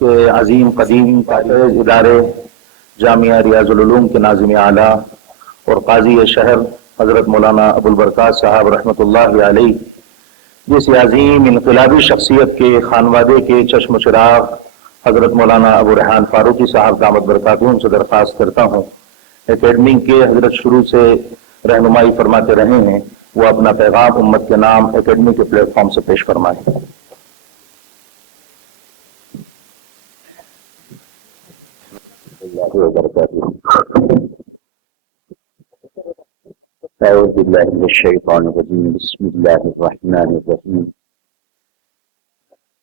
کے عظیم قدیم فائز ادارے جامعہ ریاض العلوم کے ناظم اعلیٰ اور قاضی شہر حضرت مولانا ابوالبرکات صاحب رحمۃ اللہ علیہ جس عظیم انقلابی شخصیت کے خانوادے کے چشم و چراغ حضرت مولانا ابو ریحان فاروقی صاحب دامت برکاتہم سے درخواست کرتا ہوں اکیڈمی کے حضرت شروع سے رہنمائی فرماتے رہے ہیں، وہ اپنا پیغام امت کے نام اکیڈمی کے پلیٹ فارم سے پیش فرمائیں۔ اعوذ باللہ من الشیطان الرجیم، بسم اللہ الرحمن الرحیم،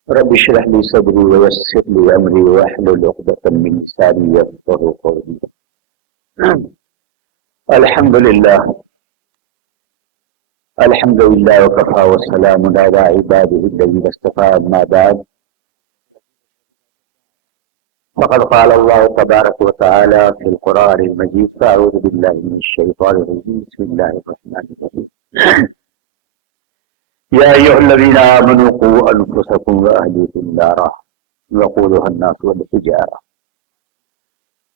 رب اشرح لي صدری ویسر لي امری واحلل عقدۃ من لسانی یفقهوا قولی۔ الحمدللہ وکفى والسلام علی عباده الذین اصطفى، اما بعد فقد قال الله تبارك وتعالى في القرآن المجيد، فأعوذ بالله من الشيطان الرجيم، بسم الله الرحمن الرحيم، يا أيها الذين آمنوا قوا أنفسكم وأهليكم نارا وقودها الناس والحجارة،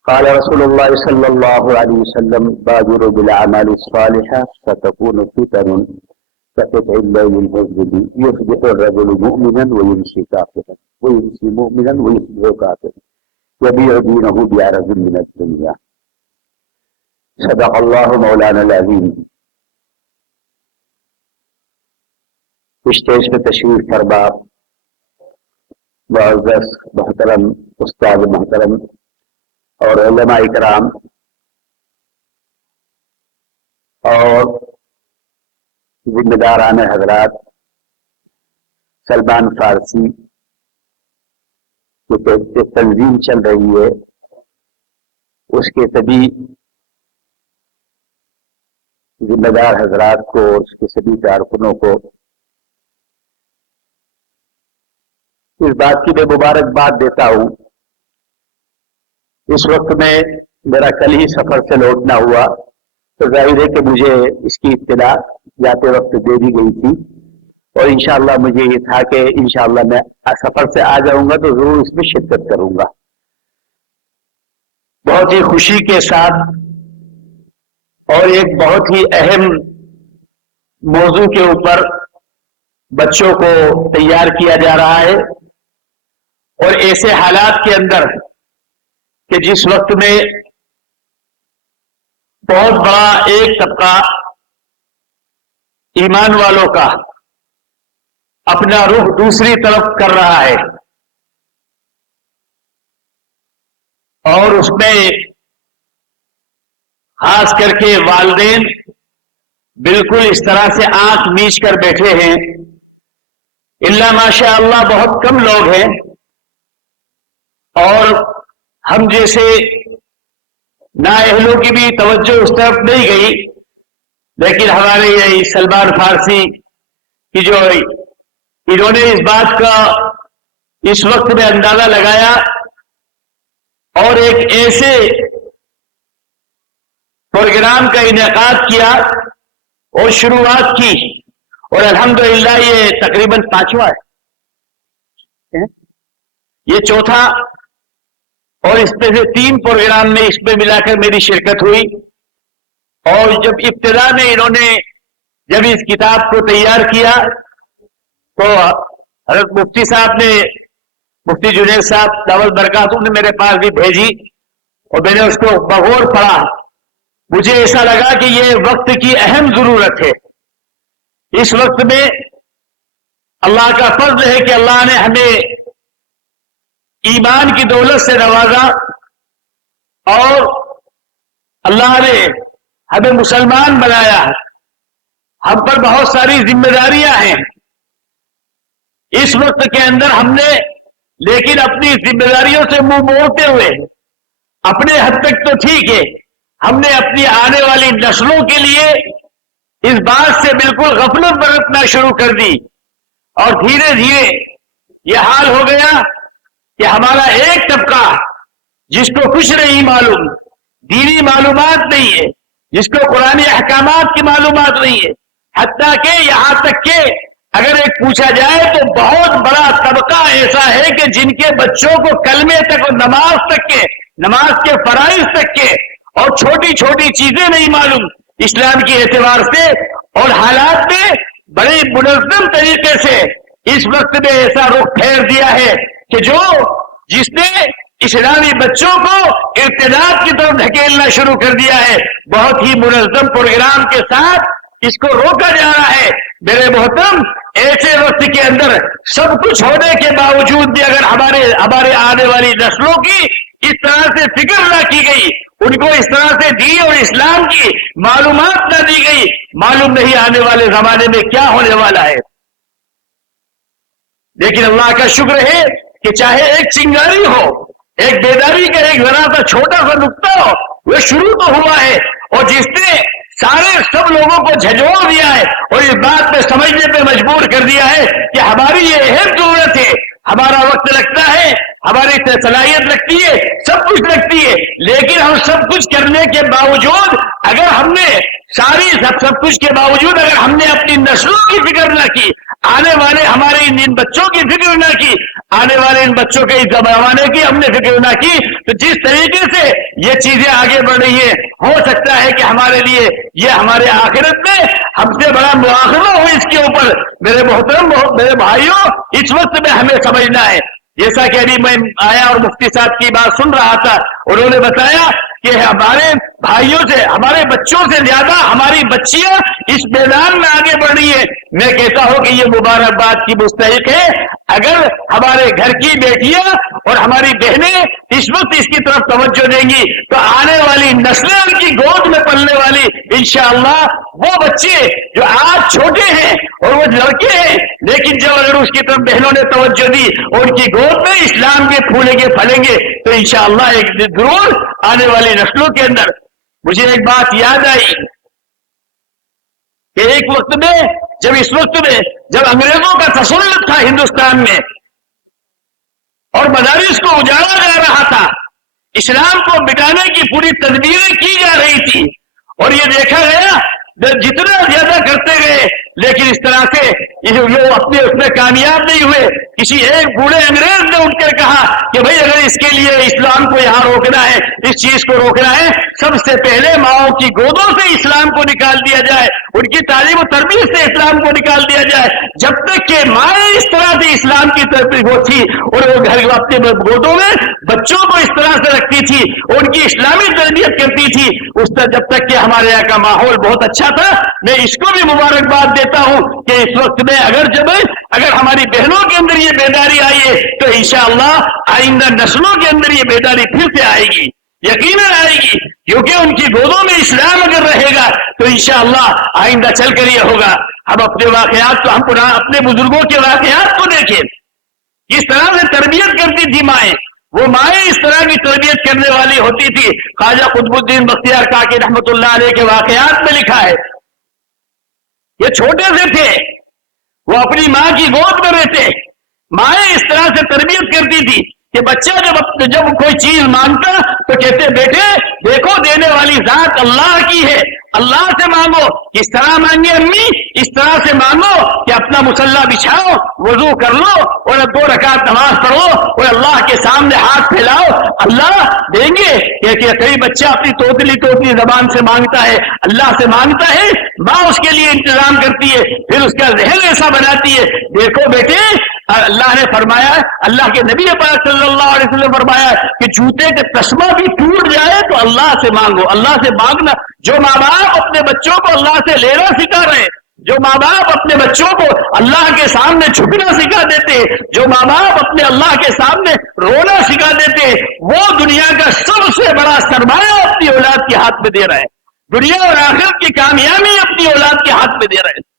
قال رسول الله صلى الله عليه وسلم بادروا بالأعمال الصالحة فتكون فتن كقطع الليل المظلم، يصبح الرجل مؤمنا ويمسي كافرا ويمسي مؤمنا ويصبح كافرا يبيع دينه بعرض من الدنيا، صدق الله مولانا العظيم۔ اسٹیج پہ تشریف فرما معزز محترم استاد محترم اور علماء اکرام اور ذمہ داران حضرات، سلمان فارسی جو تنظیم چل رہی ہے اس کے سبھی ذمہ دار حضرات کو اور اس کے سبھی کارکنوں کو اس بات کی میں مبارکباد دیتا ہوں۔ اس وقت میں میرا کل ہی سفر سے لوٹنا ہوا تو ظاہر ہے کہ مجھے اس کی اطلاع جاتے وقت دے دی گئی تھی، اور انشاءاللہ مجھے یہ تھا کہ انشاءاللہ میں سفر سے آ جاؤں گا تو ضرور اس میں شرکت کروں گا۔ بہت ہی خوشی کے ساتھ اور ایک بہت ہی اہم موضوع کے اوپر بچوں کو تیار کیا جا رہا ہے، اور ایسے حالات کے اندر کہ جس وقت میں بہت بڑا ایک طبقہ ایمان والوں کا اپنا رخ دوسری طرف کر رہا ہے، اور اس میں خاص کر کے والدین بالکل اس طرح سے آنکھ میچ کر بیٹھے ہیں، الا ماشاء اللہ بہت کم لوگ ہیں، اور ہم جیسے نااہلوں کی بھی توجہ اس طرف نہیں گئی، لیکن ہمارے یہ سلمان فارسی کی جو انہوں نے اس بات کا اس وقت میں اندازہ لگایا اور ایک ایسے پروگرام کا انعقاد کیا اور شروعات کی، اور الحمدللہ یہ تقریباً 5واں ہے، یہ چوتھا، اور اس میں سے 3 پروگرام میں اس میں ملا کر میری شرکت ہوئی۔ اور جب ابتدا میں انہوں نے جب اس کتاب کو تیار کیا تو حضرت مفتی صاحب نے، مفتی جنید صاحب دامت برکاتہم نے میرے پاس بھی بھیجی، اور میں نے اس کو بغور پڑھا۔ مجھے ایسا لگا کہ یہ وقت کی اہم ضرورت ہے۔ اس وقت میں اللہ کا فضل ہے کہ اللہ نے ہمیں ایمان کی دولت سے نوازا، اور اللہ نے ہمیں مسلمان بنایا۔ ہم پر بہت ساری ذمہ داریاں ہیں اس وقت کے اندر، ہم نے لیکن اپنی ذمہ داریوں سے منہ موڑتے ہوئے اپنے حد تک تو ٹھیک ہے، ہم نے اپنی آنے والی نسلوں کے لیے اس بات سے بالکل غفلت برتنا شروع کر دی، اور دھیرے دھیرے یہ حال ہو گیا کہ ہمارا ایک طبقہ جس کو کچھ نہیں معلوم، دینی معلومات نہیں ہے، جس کو قرآن احکامات کی معلومات نہیں ہے، حتیٰ کہ یہاں تک کہ اگر ایک پوچھا جائے تو بہت بڑا طبقہ ایسا ہے کہ جن کے بچوں کو کلمے تک اور نماز کے فرائض تک کے اور چھوٹی چھوٹی چیزیں نہیں معلوم اسلام کے اعتبار سے، اور حالات میں بڑے منظم طریقے سے اس وقت میں ایسا رخ پھیر دیا ہے کہ جس نے اسلامی بچوں کو ارتداد کی طرف دھکیلنا شروع کر دیا ہے، بہت ہی منظم پروگرام کے ساتھ اس کو روکا جا رہا ہے۔ میرے محترم، ایسے وقت کے اندر سب کچھ ہونے کے باوجود بھی اگر ہمارے آنے والی نسلوں کی اس طرح سے فکر نہ کی گئی، ان کو اس طرح سے دین اور اسلام کی معلومات نہ دی گئی، معلوم نہیں آنے والے زمانے میں کیا ہونے والا ہے۔ لیکن اللہ کا شکر ہے کہ چاہے ایک چنگاری ہو، ایک بیداری کا ایک ذرا سا چھوٹا سا نقطہ ہو، وہ شروع تو ہوا ہے، اور جس نے سب لوگوں کو جھنجھوڑ دیا ہے اور اس بات پہ سمجھنے پہ مجبور کر دیا ہے کہ ہماری یہ اہم ضرورت ہے، ہمارا وقت لگتا ہے، ہماری صلاحیت لگتی ہے، سب کچھ لگتی ہے، لیکن ہم سب کچھ کرنے کے باوجود اگر ہم نے سب کچھ کے باوجود اگر ہم نے اپنی نسلوں کی فکر نہ کی، آنے والے ہمارے ان بچوں کی فکر نہ کی، آنے والے ان بچوں کے زمانے کی ہم نے فکر نہ کی، تو جس طریقے سے یہ چیزیں آگے بڑھ رہی ہیں، ہو سکتا ہے کہ ہمارے لیے یہ ہمارے آخرت میں ہم سے بڑا مواخذہ ہو اس کے اوپر۔ میرے محترم، میرے بھائیوں، اس وقت میں ہمیں سمجھنا ہے، جیسا کہ ابھی میں آیا اور مفتی صاحب کی بات سن رہا تھا، انہوں نے بتایا کہ ہمارے بھائیوں سے، ہمارے بچوں سے زیادہ ہماری بچیاں اس میدان میں آگے بڑھ رہی ہیں۔ میں کہتا ہوں کہ یہ مبارکباد کی مستحق ہے۔ اگر ہمارے گھر کی بیٹیاں اور ہماری بہنیں اس وقت اس کی طرف توجہ دیں گی تو آنے والی نسلیں ان کی گود میں پلنے والی انشاءاللہ وہ بچے جو آج چھوٹے ہیں اور وہ لڑکے ہیں، لیکن جب اگر اس کی طرف بہنوں نے توجہ دی اور ان کی گود میں اسلام کے پھولیں گے پھلیں گے تو انشاءاللہ ایک ضرور آنے والی نسلوں کے اندر۔ مجھے ایک بات یاد آئی کہ ایک وقت میں جب انگریزوں کا تسلط تھا ہندوستان میں اور مدارس کو اجاڑا جا رہا تھا، اسلام کو مٹانے کی پوری تدبیریں کی جا رہی تھی، اور یہ دیکھا گیا جتنا زیادہ کرتے گئے لیکن اس طرح سے وہ اپنے اس میں کامیاب نہیں ہوئے۔ کسی ایک بوڑھے انگریز نے اٹھ کر کہا کہ بھئی اگر اس کے لیے اسلام کو یہاں روکنا ہے، اس چیز کو روکنا ہے، سب سے پہلے ماؤں کی گودوں سے اسلام کو نکال دیا جائے، ان کی تعلیم و تربیت سے اسلام کو نکال دیا جائے۔ جب تک کہ مائیں اس طرح سے اسلام کی طرف وہ تھی اور وہ گھر اپنے گودوں میں بچوں کو اس طرح سے رکھتی تھی، ان کی اسلامی تربیت کرتی تھی، اس طرح جب تک کہ ہمارے یہاں کا ماحول بہت اچھا تھا۔ میں اس کو بھی مبارکباد دیتا ہوں کہ اس وقت میں اگر ہماری بہنوں کے اندر یہ بیداری آئی ہے تو انشاءاللہ آئندہ نسلوں کے اندر یہ بیداری پھر سے آئے گی، یقیناً آئے گی، کیونکہ ان کی گودوں میں اسلام اگر رہے گا تو انشاءاللہ آئندہ چل کر یہ ہوگا۔ ہم اپنے واقعات کو، ہم اپنے بزرگوں کے واقعات کو دیکھیں، کس طرح سے تربیت کرتی تھی مائیں، وہ مائیں اس طرح کی تربیت کرنے والی ہوتی تھی۔ خواجہ قطب الدین بختیار کاکی رحمت اللہ علیہ کے واقعات میں لکھا ہے، یہ چھوٹے سے تھے، وہ اپنی ماں کی گود میں رہتے، مائیں اس طرح سے تربیت کرتی تھی کہ بچہ جب کوئی چیز مانگتا تو کہتے بیٹے دیکھو دینے والی ذات اللہ کی ہے، اللہ سے مانگو۔ کس طرح مانگے امی؟ اس طرح سے مانگو کہ اپنا مصلی بچھاؤ، وضو کر لو اور 2 رکعت نماز پڑھو اور اللہ کے سامنے ہاتھ پھیلاؤ، اللہ دیں گے۔ کہ کئی بچہ اپنی توتلی زبان سے مانگتا ہے، اللہ سے مانگتا ہے، ماں اس کے لیے انتظام کرتی ہے، پھر اس کا ذہن ایسا بناتی ہے، دیکھو بیٹے اللہ نے فرمایا، اللہ کے نبی پاک صلی اللہ علیہ وسلم فرمایا کہ جوتے کا تسمہ بھی ٹوٹ جائے تو اللہ سے مانگو، اللہ سے مانگنا۔ جو ماں باپ اپنے بچوں کو اللہ سے لینا سکھا رہے، جو ماں باپ اپنے بچوں کو اللہ کے سامنے جھکنا سکھا دیتے، جو ماں باپ اپنے اللہ کے سامنے رونا سکھا دیتے، وہ دنیا کا سب سے بڑا سرمایہ اپنی اولاد کے ہاتھ میں دے رہے ہیں، دنیا اور آخرت کی کامیابی اپنی اولاد کے ہاتھ میں دے رہے ہیں۔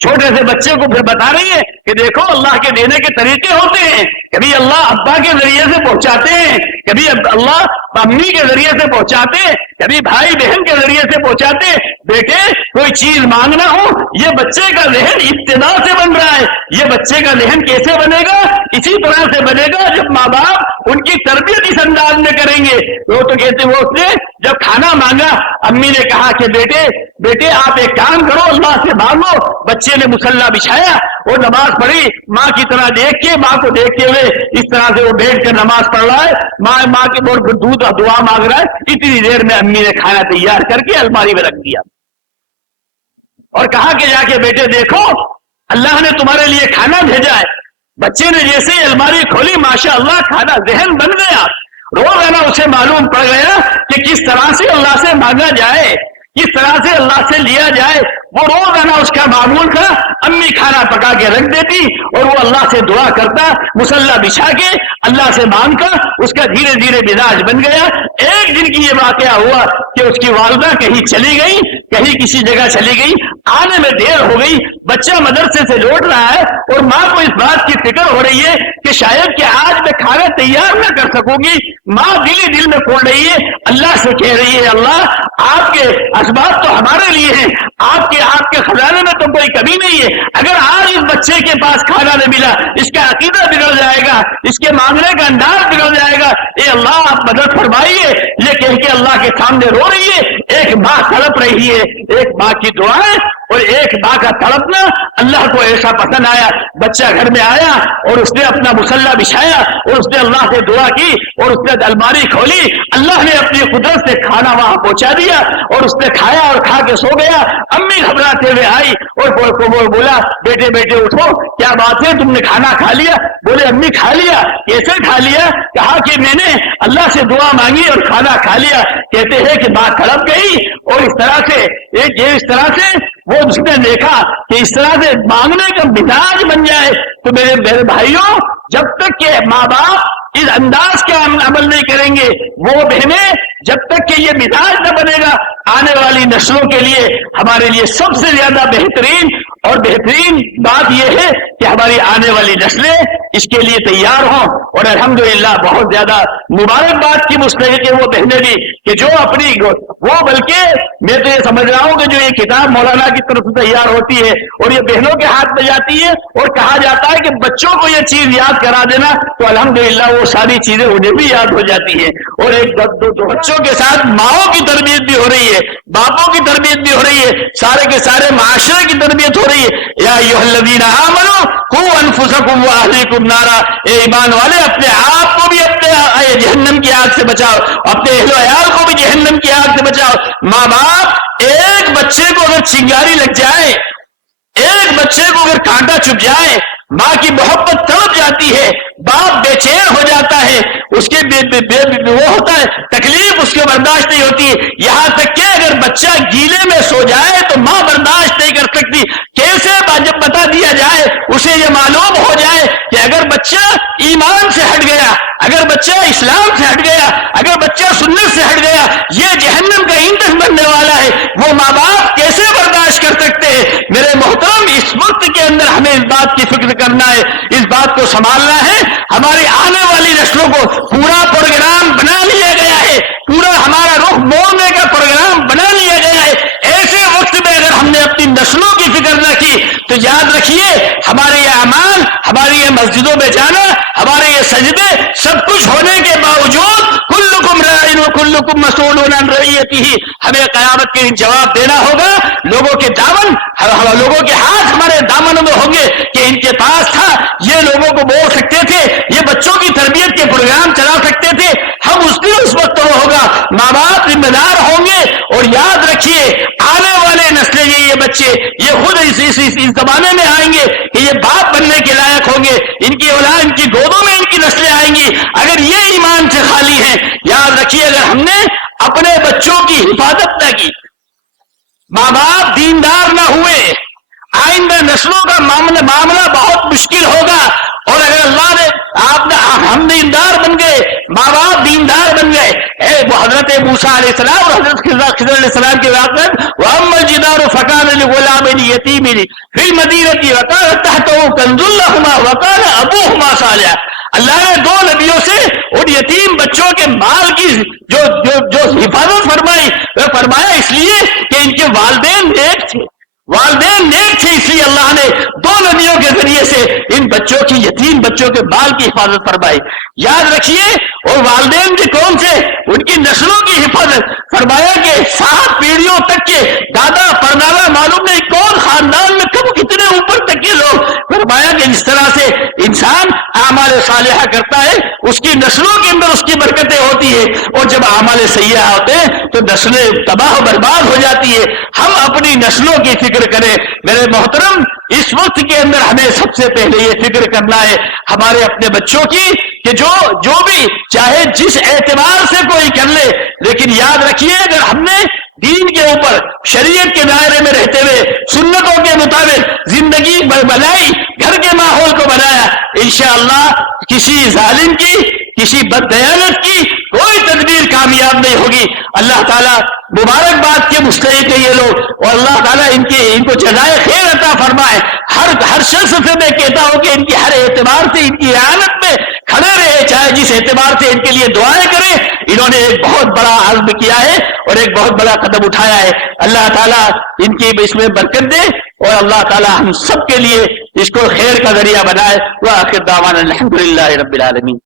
چھوٹے سے بچے کو پھر بتا رہی ہے کہ دیکھو اللہ کے دینے کے طریقے ہوتے ہیں، کبھی اللہ ابا کے ذریعے سے پہنچاتے ہیں، کبھی اللہ امی کے ذریعے سے پہنچاتے, کبھی بھائی بہن کے ذریعے سے پہنچاتے. بیٹے کوئی چیز مانگنا ہو, یہ بچے کا ذہن ابتدا سے بن رہا ہے. یہ بچے کا ذہن کیسے بنے گا؟ اسی طرح سے بنے گا جب ماں باپ ان کی تربیت اس انداز میں کریں گے. وہ تو کہتے وہ اس نے جب کھانا مانگا, امی نے کہا کہ بیٹے آپ ایک کام کرو, اللہ سے مانگو. بچے نے مصلی بچھایا, وہ نماز پڑھی, ماں کی طرح دیکھ کے, ماں کو دیکھتے ہوئے اس طرح سے وہ بیٹھ کر نماز پڑھ رہا ہے. ماں کے بول دودھ اور دعا مانگ رہا ہے. اتنی دیر میں امی نے کھانا تیار کر کے الماری میں رکھ دیا اور کہا کہ جا کے بیٹے دیکھو اللہ نے تمہارے لیے کھانا بھیجا ہے. بچے نے جیسے ہی الماری کھولی, ماشاء اللہ کھانا ذہن بن گیا. روزانہ اسے معلوم پڑ گیا کہ کس طرح سے اللہ سے مانگا جائے, کس طرح سے اللہ سے لیا جائے. وہ روزانہ اس کا معمول تھا, امی کھانا پکا کے رکھ دیتی اور وہ اللہ سے دعا کرتا, مصلی بچھا کے اللہ سے مانگ کر. اس کا دھیرے دھیرے مزاج بن گیا. ایک دن کی یہ واقعہ ہوا کہ اس کی والدہ کہیں چلی گئی, کہیں کسی جگہ چلی گئی, آنے میں دیر ہو گئی. بچہ مدرسے سے لوٹ رہا ہے اور ماں کو اس بات کی فکر ہو رہی ہے کہ شاید کہ آج میں کھانا تیار نہ کر سکوں گی. ماں دل میں کھول رہی ہے, اللہ سے کہہ رہی ہے اللہ آپ کے اسباب تو ہمارے لیے ہیں, آپ کے خزانے میں تو کوئی کمی نہیں ہے. اگر آج اس بچے کے پاس کھانا نہیں ملا, اس کا عقیدہ بگڑ جائے گا, اس کے مانگنے کا انداز بگڑ جائے گا. اے اللہ آپ مدد فرمائیے. یہ کہہ کے اللہ کے سامنے رو رہی ہے. ایک ماں تڑپ رہی ہے, ایک ماں کی دعائیں اور ایک ماں کا تڑپنا اللہ کو ایسا پسند آیا. بچہ گھر میں آیا اور اس نے اپنا مصلی بچھایا اور اس نے اللہ سے دعا کی اور اس نے الماری کھولی. اللہ نے اپنی قدرت سے کھانا وہاں پہنچا دیا اور اس نے کھایا اور کھا کے سو گیا. امی گھبراتے ہوئے آئی اور بولا بیٹے اٹھو, کیا بات ہے, تم نے کھانا کھا لیا؟ بولے امی کھا لیا. کیسے کھا لیا؟ کہا کہ میں نے اللہ سے دعا مانگی اور کھانا کھا لیا. کہتے ہیں کہ ماں تڑپ گئی اور اس طرح سے وہ اس نے دیکھا کہ اس طرح سے مانگنے کا مزاج بن جائے. تو میرے بھائیوں, جب تک کہ ماں باپ اس انداز کے عمل نہیں کریں گے, وہ بہنیں جب تک کہ یہ مزاج نہ بنے گا, آنے والی نسلوں کے لیے ہمارے لیے سب سے زیادہ بہترین بات یہ ہے کہ ہماری آنے والی نسلیں اس کے لیے تیار ہوں. اور الحمدللہ بہت زیادہ مبارکباد کی مستحق ہے وہ بہنیں بھی کہ جو اپنی وہ, بلکہ میں تو یہ سمجھ رہا ہوں کہ جو یہ کتاب مولانا کی طرف سے تیار ہوتی ہے اور یہ بہنوں کے ہاتھ میں جاتی ہے اور کہا جاتا ہے کہ بچوں کو یہ چیز یاد کرا دینا, تو الحمدللہ وہ ساری چیزیں انہیں بھی یاد ہو جاتی ہیں. اور ایک دو بچوں کے ساتھ ماؤں کی تربیت بھی ہو رہی ہے, باپوں کی تربیت بھی ہو رہی ہے, سارے کے سارے معاشرے کی تربیت ہو رہی ہے. یا ایھا الذین آمنوا قوا انفسکم واہلیکم نارا, اے ایمان والے اپنے آپ کو بھی اپنے جہنم کی آگ سے بچاؤ, اپنے اہل و عیال کو بھی جہنم کی آگ سے بچاؤ. ماں باپ ایک بچے کو اگر چنگاری لگ جائے, ایک بچے کو اگر کانٹا چبھ جائے, ماں کی محبت تڑپ جاتی ہے, باپ بے چین ہو جاتا ہے, اس کے وہ ہوتا ہے, تکلیف اس کو برداشت نہیں ہوتی. یہاں تک کہ اگر بچہ گیلے میں سو جائے تو ماں برداشت نہیں کر سکتی. کیسے جب بتا دیا جائے, اسے یہ معلوم ہو جائے کہ اگر بچہ ایمان سے ہٹ گیا, اگر بچہ اسلام سے ہٹ گیا, اگر بچہ سنت سے ہٹ گیا, یہ جہنم کا ایندھن بننے والا ہے, وہ ماں باپ کیسے برداشت کر سکتے ہیں؟ میرے محترم, اس وقت کے اندر ہمیں اس بات کی فکر کرنا ہے, اس بات کو سنبھالنا ہے. ہماری آنے والی نسلوں کو پورا پروگرام بنا لیا گیا ہے, پورا ہمارا رخ موڑنے کا پروگرام بنا لیا گیا ہے. ایسے وقت میں اگر ہم نے اپنی نسلوں کی فکر نہ کی تو یاد رکھیے ہمارے یہ اعمال, ہماری یہ مسجدوں میں جانا, ہمارے یہ سجدے, سب کچھ ہونے کے باوجود کلکم راعٍ وکلکم مسئول عن رعیتہ, ہمیں قیامت کے دن جواب دینا ہوگا. لوگوں کے ہاتھ ہمارے دامنوں میں ہوں گے کہ ان کے پاس تھا, یہ لوگوں کو بول سکتے تھے, یہ بچوں کی تربیت کے پروگرام چلا سکتے تھے. ہم اس وقت وہ ہوگا, ماں باپ ذمہ دار ہوں گے. اور یاد رکھیے آنے والے نسلیں, یہ بچے, یہ خود اس زمانے میں آئیں گے کہ یہ باپ بننے کے لائق ہوں گے, ان کی اولاد, ان کی گودوں میں ان کی نسلیں آئیں گی اگر یہ ایمان سے خالی ہیں. یاد رکھیے اگر ہم نے اپنے بچوں کی حفاظت نہ کی, ماں باپ دیندار نہ ہوئے, آئندہ نسلوں کا معاملہ بہت مشکل ہوگا. اور اگر اللہ نے ہم دیندار بن گئے, ماں باپ دیندار بن گئے, وہ حضرت موسیٰ علیہ السلام اور حضرت خضر علیہ السلام کے واقعات, وَأَمَّا الْجِدَارُ فَكَانَ لِغُلَامَيْنِ يَتِيمَيْنِ فِي الْمَدِينَةِ وَكَانَ تَحْتَهُ كَنْزٌ لَهُمَا وَكَانَ أَبُوهُمَا صَالِحًا. اللہ نے دو نبیوں سے ان یتیم بچوں کے مال کی جو حفاظت فرمائی، وہ فرمایا اس لیے کہ ان کے والدین نیک تھے، والدین نیک تھے، اس لیے اللہ نے دو نبیوں کے ذریعے سے ان بچوں کی، یتیم بچوں کے مال کی حفاظت فرمائی۔ یاد رکھیے، اور والدین کے کون سے؟ ان کی نسلوں کی حفاظت فرمایا کہ 7 پیڑھیوں تک کے دادا پردادا معلوم نہیں کون خاندان میں کب کتنے اوپر تک کے لوگ، فرمایا کہ جس طرح سے انسان اعمال صالحہ کرتا ہے اس کی نسلوں کے اندر اس کی برکتیں ہوتی ہے، اور جب اعمال سیئہ ہوتے ہیں تو نسلیں تباہ و برباد ہو جاتی ہے۔ ہم اپنی نسلوں کی فکر کریں میرے محترم، اس وقت کے اندر ہمیں سب سے پہلے یہ فکر کرنا ہے ہمارے اپنے بچوں کی کہ جو بھی چاہے جس اعتبار سے کوئی کر لے، لیکن یاد رکھیے اگر ہم نے دین کے اوپر شریعت کے دائرے میں رہتے ہوئے سنتوں کے مطابق زندگی بنائی، گھر کے ماحول کو بنایا، انشاءاللہ کسی ظالم کی، کسی بددیانت کی کوئی تدبیر کامیاب نہیں ہوگی۔ اللہ تعالیٰ مبارکباد کے مستحق ہے یہ لوگ، اور اللہ تعالیٰ ان کو جزائے خیر عطا فرمائے۔ ہر شخص سے میں کہتا ہوں کہ ان کی ہر اعتبار سے ان کی اعانت میں کھڑے رہے، چاہے جس اعتبار سے ان کے لیے دعائیں کریں۔ انہوں نے ایک بہت بڑا عزم کیا ہے اور ایک بہت بڑا قدم اٹھایا ہے، اللہ تعالیٰ ان کی اس میں برکت دے، اور اللہ تعالیٰ ہم سب کے لیے اس کو خیر کا ذریعہ بنائے۔ وآخر دعوانا الحمدللہ رب العالمین۔